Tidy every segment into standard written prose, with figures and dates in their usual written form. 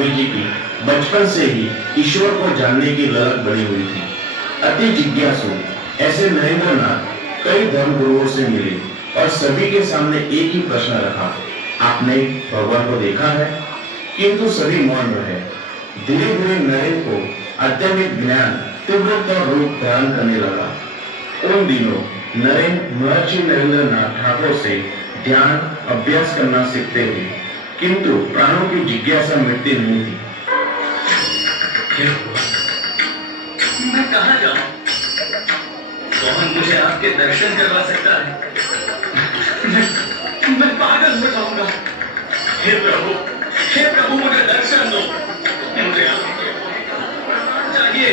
स्वामी जी की बचपन से ही ईश्वर को जानने की ललक बनी हुई थी। अति जिज्ञासु ऐसे नरेंद्रनाथ कई धर्म गुरुओं से मिले और सभी के सामने एक ही प्रश्न रखा, आपने भगवान को देखा है? किंतु सभी मौन रहे। धीरे धीरे नरेंद्र को आध्यात्मिक ज्ञान तीव्रतर रूप धारण करने लगा। उन दिनों नरेंद्र महर्षि नरेंद्रनाथ ठाकुर से ध्यान अभ्यास करना सीखते थे, किंतु प्राणों की जिज्ञासा मिटती नहीं थी। मैं कहाँ जाऊं? कौन मुझे आपके दर्शन करवा सकता है? मैं पागल हो जाऊंगा। हे प्रभु मुझे दर्शन दो। मुझे चाहिए,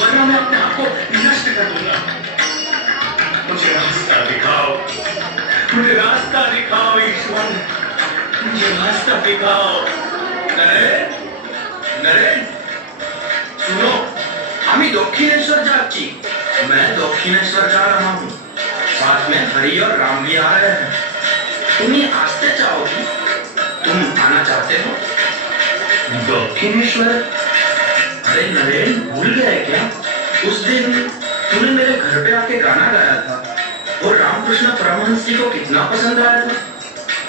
वरना मैं अपने आप को नष्ट कर दूंगा। मुझे रास्ता दिखाओ, मुझे रास्ता दिखाओ ईश्वर, मुझे रास्ता दिखाओ। नरेन, सुनो, আমি दक्षिणेश्वर যাচ্ছি। मैं दक्षिणेश्वर जा रहा हूँ। साथ में हरि और राम भी आ रहे हैं। तुम ये आस्ते चाहोगी? तुम आना चाहते हो? दक्षिणेश्वर? अरे नरेन, भूल गए क्या? उस दिन तूने मेरे घर पे आके गाना गाया था और रामकृष्ण परमहंस जी को कितना पसंद आया था।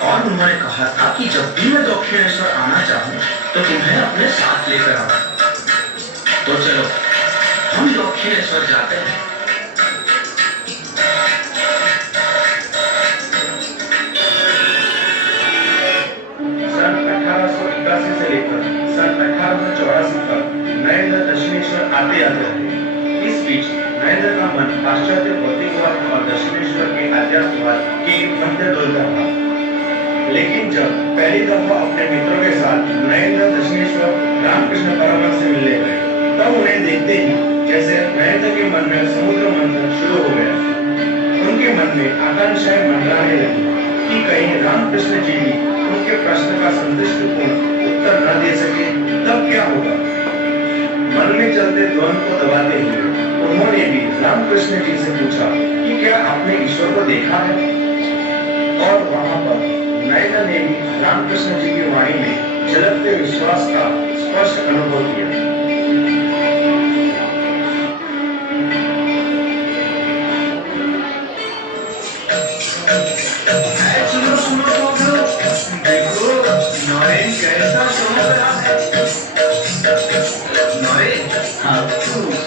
और उन्होंने कहा था कि जब भी मैं दक्षिणेश्वर आना चाहूँ तो तुम्हें अपने साथ लेकर आऊं। तो चलो हम दक्षिणेश्वर जाते हैं। सन 1881 से लेकर सन 1884 तक नरेंद्र दक्षिणेश्वर आते आते रहे। इस बीच नरेंद्र का मन पाश्चात्य भौतिकवाद और दक्षिणेश्वर के अध्यात्मवाद की मध्य डोलता रहा। लेकिन जब पहली दफा अपने मित्रों के साथ नरेंद्र दक्षिणेश्वर रामकृष्ण परमहंस से मिलने गए, तब उन्हें देखते ही जैसे नरेंद्र के मन में समुद्र मंथन शुरू हो गया। उनके मन में आकांक्षाएं मंडराने लगी कि कहीं रामकृष्ण जी भी उनके प्रश्न का संतुष्टिपूर्ण उत्तर न दे सके, तब क्या होगा। मन में चलते द्वंद को दबाते हुए उन्होंने भी रामकृष्ण जी से पूछा कि क्या आपने ईश्वर को देखा है? और वहां पर नरेंद्र ने भी रामकृष्ण जी की वाणी में झलकते विश्वास का स्पर्श अनुभव किया।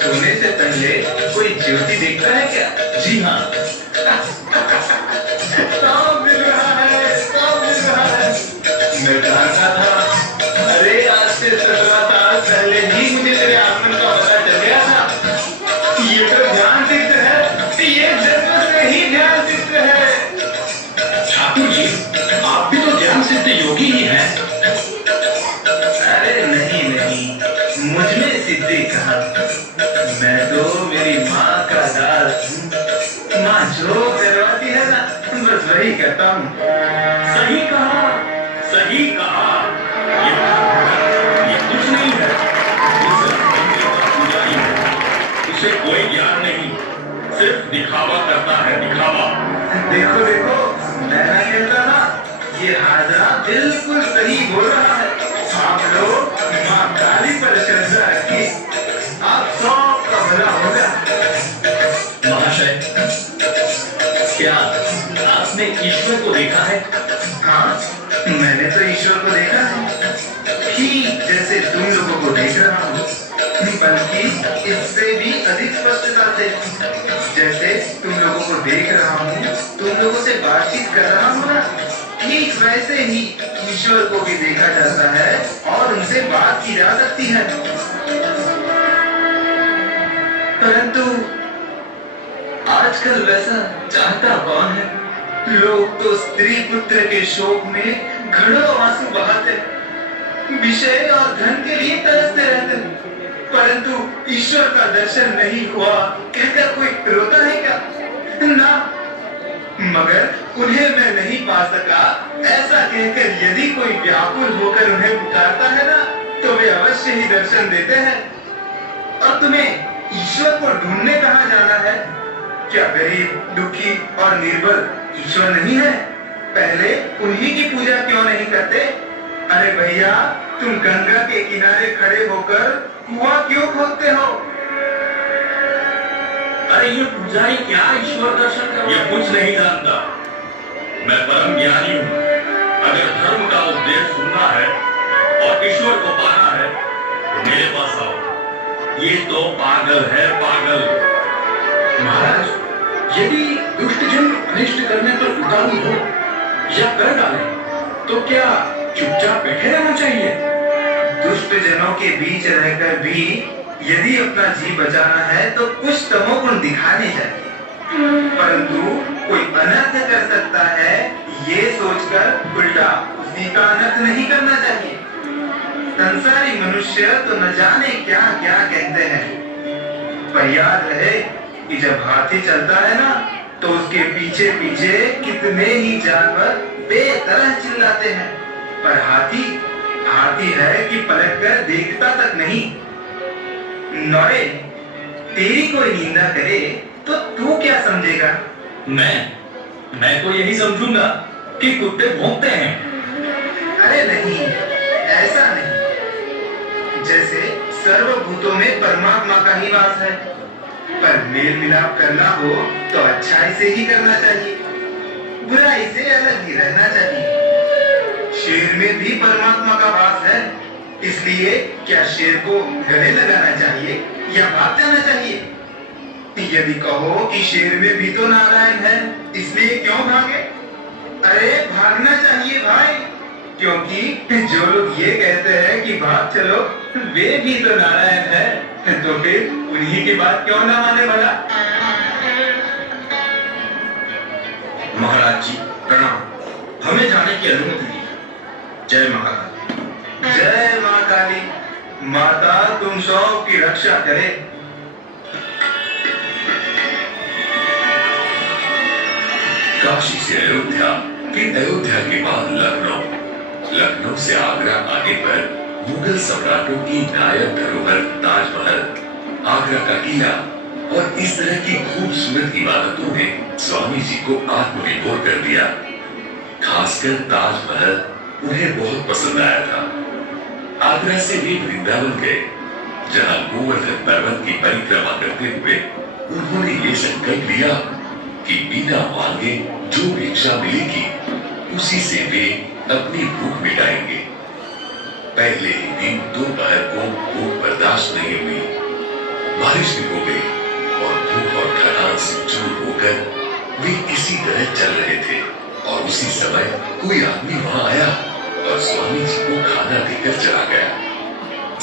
सोने से पहले कोई ज्योति देखता है क्या? जी हाँ। सब मिल रहा है, सब मिल रहा है। मैं जानता था। अरे आज से 17 साल पहले ही मुझे तेरे आगमन का पता चल गया था। ये तो ध्यान सिद्ध है, ये जन्म से ही ध्यान सिद्ध है। ठाकुर जी, आप भी तो ध्यान सिद्ध योगी ही हैं। अरे नहीं, मुझमें सिद्धि कहाँ? मैं तो मेरी माँ का दास हूँ। माँ जो करवाती है ना, बस वही करता हूँ। सही कहा, सही कहा। ये कुछ नहीं है, पूजा ही है। उसे कोई ज्ञान नहीं, सिर्फ दिखावा करता है, दिखावा। देखो देखो, मैं ना कहता ना, ये हाजरा बिल्कुल सही बोल रहा है। आप लोग माँ काली पर श्रद्धा रखिए, आप सबका भला होगा। महाशय, क्या आपने ईश्वर को देखा है? हाँ, मैंने तो ईश्वर को देखा है, ठीक जैसे तुम लोगों को देख रहा हूँ, बल्कि इससे भी अधिक स्पष्टता से। जैसे तुम लोगों को देख रहा हूँ, तुम लोगों से बातचीत कर रहा हूँ ना, ठीक वैसे ही ईश्वर को भी देखा जाता है और उनसे बात की जा सकती है। परंतु आजकल वैसा चाहता कौन है? लोग तो स्त्री पुत्र के शोक में घड़ों आंसू बहाते, विषय और धन के लिए तरसते रहते, परंतु ईश्वर का दर्शन नहीं हुआ कहकर कोई रोता है क्या? ना, मगर उन्हें मैं नहीं पा सका ऐसा कहकर यदि कोई व्याकुल होकर उन्हें पुकारता है ना, तो वे अवश्य ही दर्शन देते हैं। और तुम्हें ईश्वर को ढूंढने कहाँ जाना है? क्या गरीब, दुखी और निर्बल ईश्वर नहीं है? पहले उन्हीं की पूजा क्यों नहीं करते? अरे भैया, तुम गंगा के किनारे खड़े होकर कुआं क्यों खोदते हो? अरे ये पुजारी क्या ईश्वर दर्शन कर, ये कुछ नहीं जानता। मैं परम ज्ञानी हूँ। अगर धर्म का उपदेश सुनना है और ईश्वर को पाना है तो मेरे पास आओ। ये तो पागल है, पागल। महाराज, यदि दुष्टजन अनिष्ट करने पर उतारू हो या कर डाले तो क्या चुपचाप बैठे रहना चाहिए? दुष्ट जनों के बीच रहकर भी यदि अपना जी बचाना है तो कुछ तमोगुण दिखाने चाहिए, परंतु कोई अनर्थ कर सकता है ये सोचकर उल्टा उसी का अनर्थ नहीं करना चाहिए। संसारी मनुष्य तो न जाने क्या क्या कहते हैं, पर याद रहे कि जब हाथी चलता है ना तो उसके पीछे पीछे कितने ही जानवर बेतरह चिल्लाते हैं, पर हाथी हाथी है कि पलट कर देखता तक नहीं। नौरे, तेरी कोई निंदा करे तो तू क्या समझेगा? मैं तो यही समझूंगा कि कुत्ते भौंकते हैं। अरे नहीं, ऐसा नहीं। जैसे सर्वभूतों में परमात्मा का ही वास है, पर मेल मिलाप करना हो तो अच्छाई से ही करना चाहिए, बुराई से अलग ही रहना चाहिए। शेर में भी परमात्मा का वास है, इसलिए क्या शेर को गले लगाना चाहिए या भाग जाना चाहिए? यदि कहो कि शेर में भी तो नारायण है, इसलिए क्यों भागे? अरे भागना चाहिए भाई, क्योंकि जो लोग ये कहते हैं कि भाग चलो वे भी तो नारायण है, तो फिर उन्हीं की बात क्यों ना माने भला? महाराज जी प्रणाम, हमें जाने की अनुमति दी। जय माता काली। जय माँ काली, माता तुम सब की रक्षा करे। काशी से अयोध्या, फिर अयोध्या के बाद लखनऊ, लखनऊ से आगरा आने पर मुगल सम्राटों की नायक धरोहर ताजमहल, आगरा का किला और इस तरह की खूबसूरत इमारतों ने स्वामी जी को आत्मविभोर कर दिया। खासकर ताजमहल उन्हें बहुत पसंद आया था। आगरा से वे वृंदावन गए, जहां गोवर्धन पर्वत की परिक्रमा करते हुए उन्होंने ये संकल्प लिया कि बिना मांगे जो भिक्षा मिलेगी उसी से वे अपनी भूख मिटाएंगे। पहले ही दिन दोपहर को भूख बर्दाश्त नहीं हुई, बारिश भी हो गई और भूख और थकान से चूर होकर वे इसी तरह चल रहे थे और उसी समय कोई आदमी वहां आया और स्वामी जी को खाना देकर चला गया।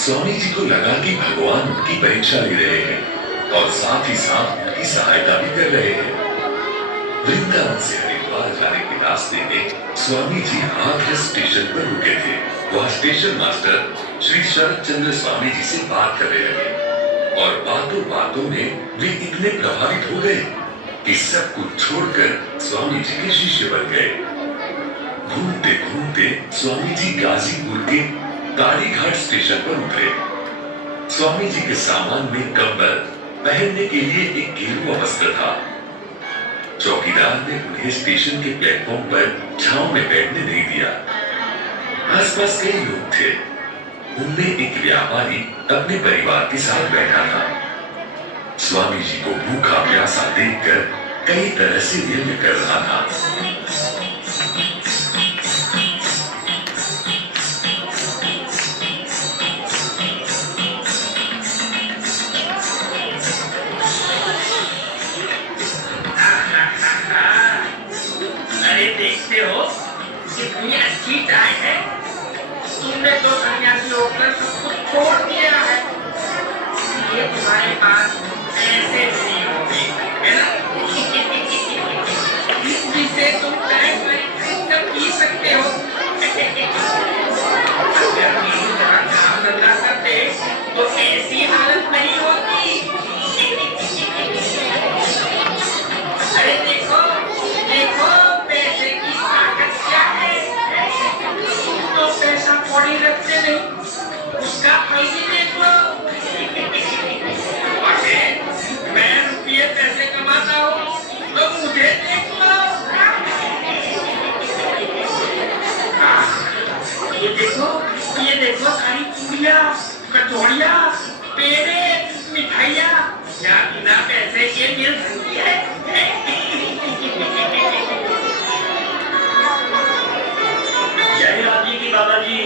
स्वामी जी को लगा कि भगवान उनकी परीक्षा ले रहे हैं और साथ ही साथ उनकी सहायता भी कर रहे हैं। वृंदावन से हरिद्वार जाने के रास्ते में स्वामी जी हाथरस स्टेशन पर रुके थे। वह स्टेशन मास्टर श्री शरद चंद्र स्वामी जी से बात करने लगे और बातों बातों में वे इतने प्रभावित हो गए कि सब कुछ छोड़कर स्वामी जी के शिष्य बन गए। घूमते घूमते स्वामी जी गाजीपुर के ताड़ी घाट स्टेशन पर उतरे। स्वामी जी के सामान में कंबल, पहनने के लिए एक गेरुआ वस्त्र था। चौकीदार ने उन्हें स्टेशन के प्लेटफॉर्म पर छांव में बैठने नहीं दिया। आसपास कई लोग थे, उनमें एक व्यापारी अपने परिवार के साथ बैठा था। स्वामी जी को भूखा प्यासा देखकर कई तरह से व्यंग कर रहा था। अरे देखते हो कितनी अच्छी चाय है। तुमने तो सन्यासी होकर सब कुछ छोड़ दिया है, ये तुम्हारे पास ऐसे नहीं होगी, है ना? जिसे तुम टाइम में तब पी सकते हो। अगर मेरी तरह काम धंधा करते तो ऐसी हालत नहीं होती। अरे देखो देखो पैसे की ताकत क्या है। तुम तो पैसा कौड़ी रखते नहीं, उसका फल भी देख लो। रोटियां, कचौड़ियां, पेड़े, मिठाइयाँ क्या बिना पैसे के मिल सकती है? जय राम जी की बाबा जी,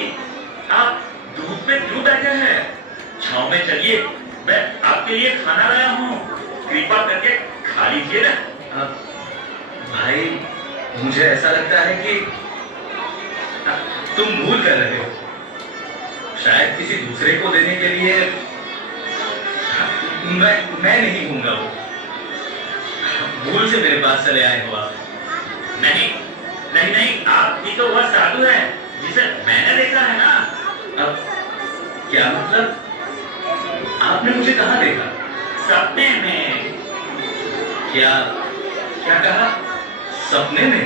आप धूप में क्यों बैठे हैं? छाँव में चलिए, मैं आपके लिए खाना लाया हूँ, कृपा करके खा लीजिए ना। भाई, मुझे ऐसा लगता है कि तुम भूल कर रहे हो, शायद किसी दूसरे को देने के लिए मैं नहीं दूंगा। वो भूल से मेरे पास चले आए हो आप। नहीं नहीं नहीं, आप ही तो वह साधु है जिसे मैंने देखा है ना। अब क्या मतलब? आपने मुझे कहाँ देखा? सपने में। क्या क्या कहा? सपने में?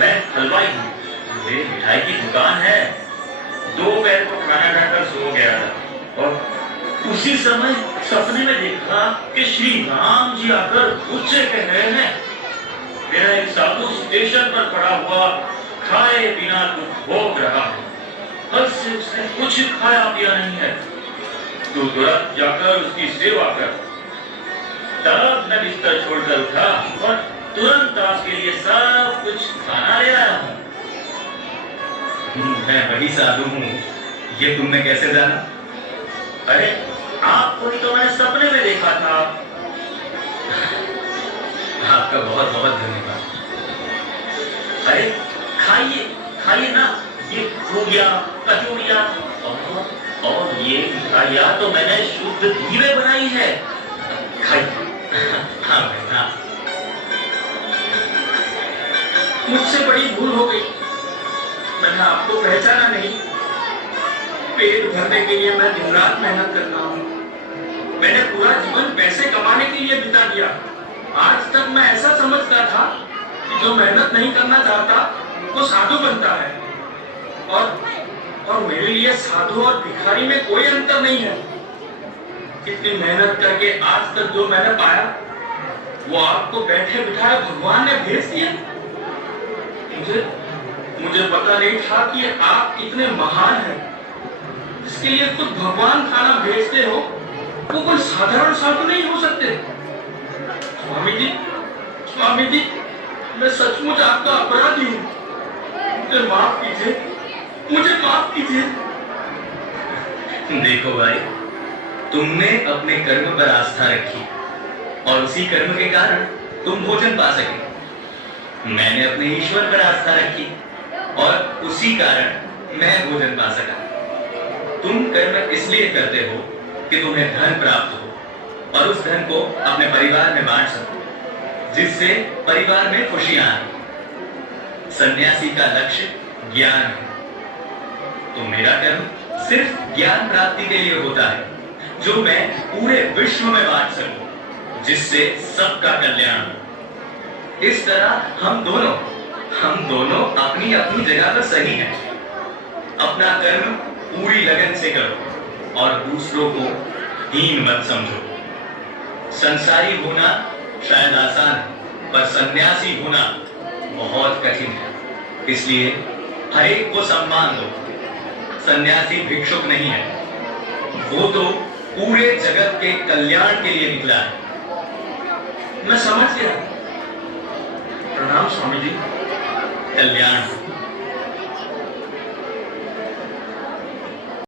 मैं हलवाई हूँ, मेरी मिठाई की दुकान है। दोपहर को खाना खाकर सो गया था और उसी समय सपने में देखा कि श्री राम जी आकर मुझसे कह रहे हैं, मेरा एक साधु स्टेशन पर पड़ा हुआ खाए बिना दुख भोग रहा है, कल से उसने कुछ खाया पिया नहीं है, तो तुरंत जाकर उसकी सेवा कर। तब मैं बिस्तर छोड़कर उठा और तुरंत आपके लिए सब कुछ खाना ले आया हूँ। मैं वही साधु हूँ, ये तुमने कैसे जाना? अरे आपको ही तो मैंने सपने में देखा था। आपका बहुत बहुत धन्यवाद। अरे खाइए खाइए ना, ये पूरियां, कचौड़ियां और ये मिठाइयाँ तो मैंने शुद्ध घी में बनाई है। खाइए। हाँ भाई हाँ। मुझसे बड़ी भूल हो गई, मैंने आपको पहचाना नहीं। पेट भरने के लिए मैं दिन रात मेहनत करता हूँ। मैंने पूरा जीवन पैसे कमाने के लिए बिता दिया। आज तक मैं ऐसा समझता था कि जो मेहनत नहीं करना चाहता वो साधु बनता है, और मेरे लिए साधु और भिखारी में कोई अंतर नहीं है। इतनी मेहनत करके आज तक जो मैंने पाया वो आपको बैठे बिठाए भगवान ने भेज दिया। मुझे पता नहीं था कि आप इतने महान हैं। इसके लिए खुद भगवान खाना भेजते हो, वो कोई साधारण साधु नहीं हो सकते। स्वामी जी, मैं सचमुच आपका अपराधी हूँ। मुझे माफ कीजिए, मुझे माफ कीजिए। देखो भाई, तुमने अपने कर्म पर आस्था रखी और उसी कर्म के कारण तुम भोजन पा सके। मैंने अपने ईश्वर पर आस्था रखी और उसी कारण मैं भोजन पा सका। तुम कर्म इसलिए करते हो कि तुम्हें धन प्राप्त हो और उस धन को अपने परिवार में बांट सको, जिससे परिवार में खुशियां आए। सन्यासी का लक्ष्य ज्ञान है, तो मेरा कर्म सिर्फ ज्ञान प्राप्ति के लिए होता है, जो मैं पूरे विश्व में बांट सकूं, जिससे सबका कल्याण हो। इस तरह हम दोनों अपनी अपनी जगह पर सही हैं। अपना कर्म पूरी लगन से करो और दूसरों को हीन मत समझो। संसारी होना शायद आसान है, पर सन्यासी होना बहुत कठिन है। इसलिए हर एक को सम्मान दो। सन्यासी भिक्षुक नहीं है, वो तो पूरे जगत के कल्याण के लिए निकला है। मैं समझ गया। प्रणाम स्वामी जी। कल्याण।